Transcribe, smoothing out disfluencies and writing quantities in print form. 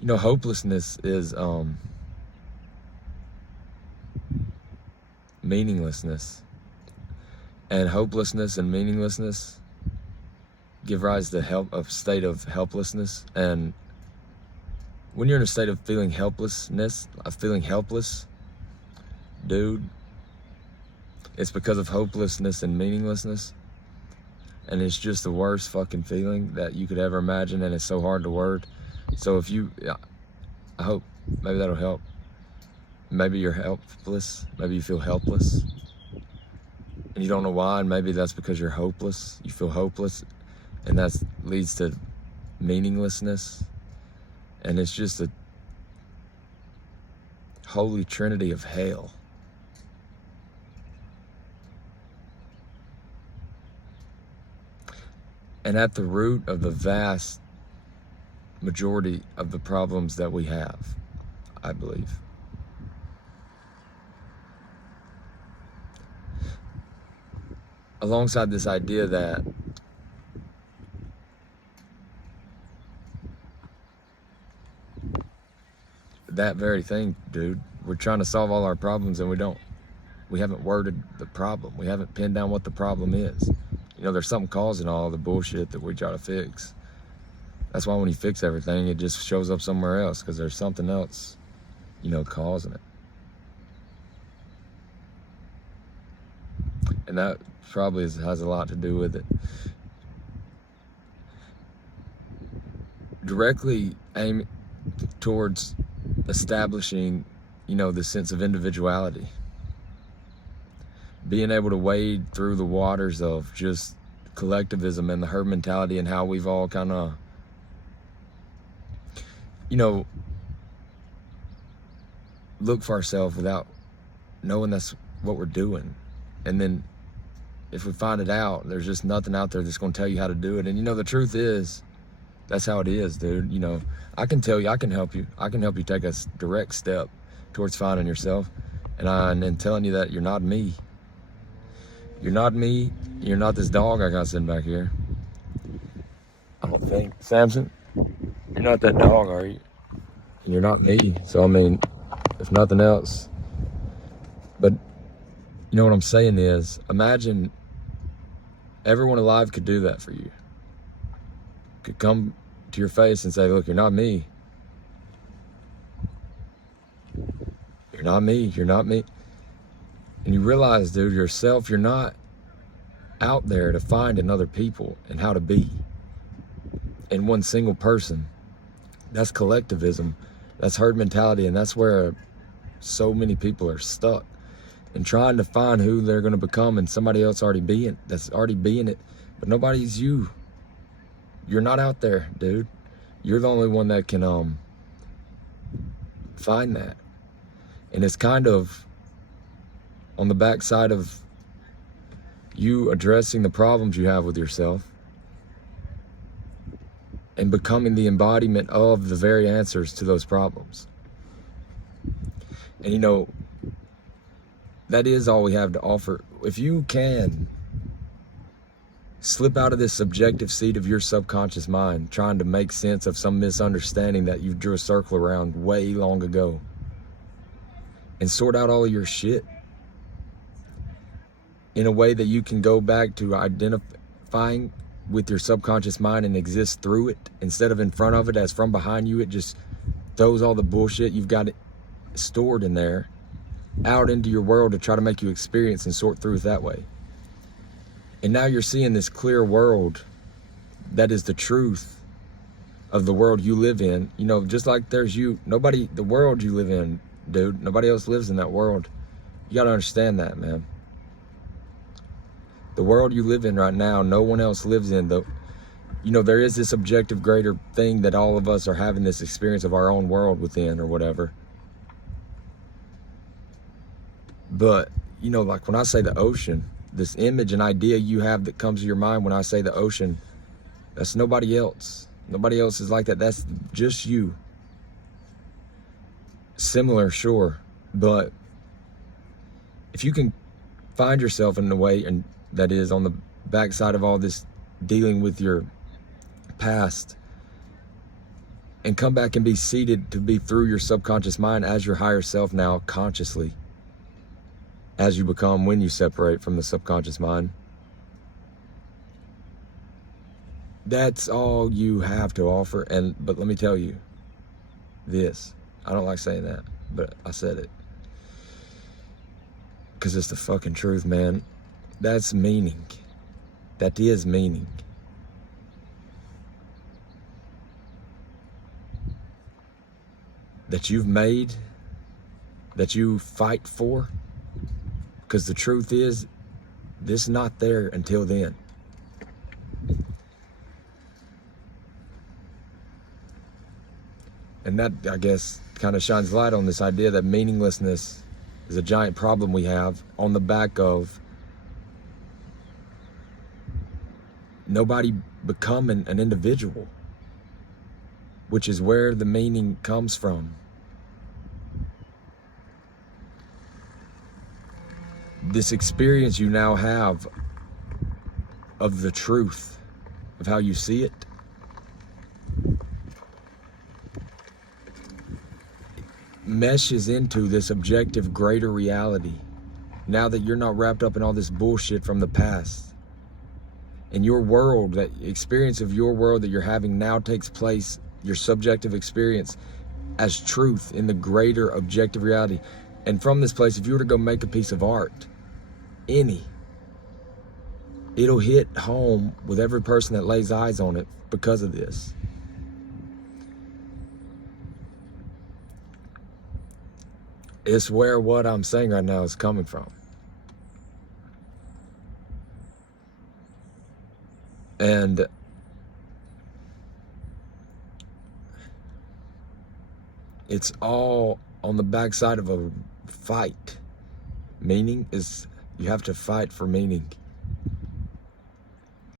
You know, hopelessness is meaninglessness. And hopelessness and meaninglessness give rise to a state of helplessness. And when you're in a state of feeling helpless, dude, it's because of hopelessness and meaninglessness. And it's just the worst fucking feeling that you could ever imagine, and it's so hard to word. So I hope maybe that'll help. Maybe you're helpless. Maybe you feel helpless. And you don't know why, and maybe that's because you're hopeless. You feel hopeless, and that leads to meaninglessness. And it's just a holy trinity of hell. And at the root of the vast majority of the problems that we have, I believe. Alongside this idea that very thing, dude, we're trying to solve all our problems and we haven't worded the problem. We haven't pinned down what the problem is. You know, there's something causing all the bullshit that we try to fix. That's why when you fix everything, it just shows up somewhere else, because there's something else, you know, causing it. And that probably has a lot to do with it. Directly aim towards establishing, you know, the sense of individuality. Being able to wade through the waters of just collectivism and the herd mentality, and how we've all kind of, you know, look for ourselves without knowing that's what we're doing. And then if we find it out, there's just nothing out there that's going to tell you how to do it. And you know, the truth is, that's how it is, dude. You know, I can tell you, I can help you take a direct step towards finding yourself, and telling you that you're not me. You're not me. You're not this dog I got sitting back here. I don't think. Samson, you're not that dog, are you? And you're not me. So, I mean, if nothing else. But, you know what I'm saying is, imagine everyone alive could do that for you. Could come to your face and say, look, you're not me. You're not me. You're not me. And you realize, dude, yourself, you're not out there to find in other people and how to be in one single person. That's collectivism. That's herd mentality. And that's where so many people are stuck and trying to find who they're going to become, and somebody else that's already being it. But nobody's you. You're not out there, dude. You're the only one that can find that. And it's kind of on the backside of you addressing the problems you have with yourself and becoming the embodiment of the very answers to those problems. And you know, that is all we have to offer. If you can slip out of this subjective seat of your subconscious mind, trying to make sense of some misunderstanding that you drew a circle around way long ago, and sort out all of your shit in a way that you can go back to identifying with your subconscious mind and exist through it, instead of in front of it, as from behind you, it just throws all the bullshit you've got stored in there out into your world to try to make you experience and sort through it that way. And now you're seeing this clear world that is the truth of the world you live in. You know, just like there's you, the world you live in, dude, nobody else lives in that world. You gotta understand that, man. The world you live in right now, no one else lives in. You know, there is this objective greater thing that all of us are having this experience of our own world within, or whatever. But, you know, like when I say the ocean, this image and idea you have that comes to your mind when I say the ocean, that's nobody else. Nobody else is like that. That's just you. Similar, sure. But if you can find yourself in a way, and that is on the backside of all this dealing with your past and come back and be seated to be through your subconscious mind as your higher self now consciously, as you become when you separate from the subconscious mind. That's all you have to offer. But let me tell you this. I don't like saying that, but I said it. Because it's the fucking truth, man. That's meaning. That is meaning. That you've made, that you fight for. Because the truth is, this is not there until then. And that, I guess, kind of shines light on this idea that meaninglessness is a giant problem we have on the back of nobody becoming an individual, which is where the meaning comes from. This experience you now have of the truth, of how you see it, meshes into this objective greater reality. Now that you're not wrapped up in all this bullshit from the past, and your world, that experience of your world that you're having now takes place, your subjective experience, as truth in the greater objective reality. And from this place, if you were to go make a piece of art, it'll hit home with every person that lays eyes on it because of this. It's where what I'm saying right now is coming from. And it's all on the backside of a fight. Meaning is, you have to fight for meaning.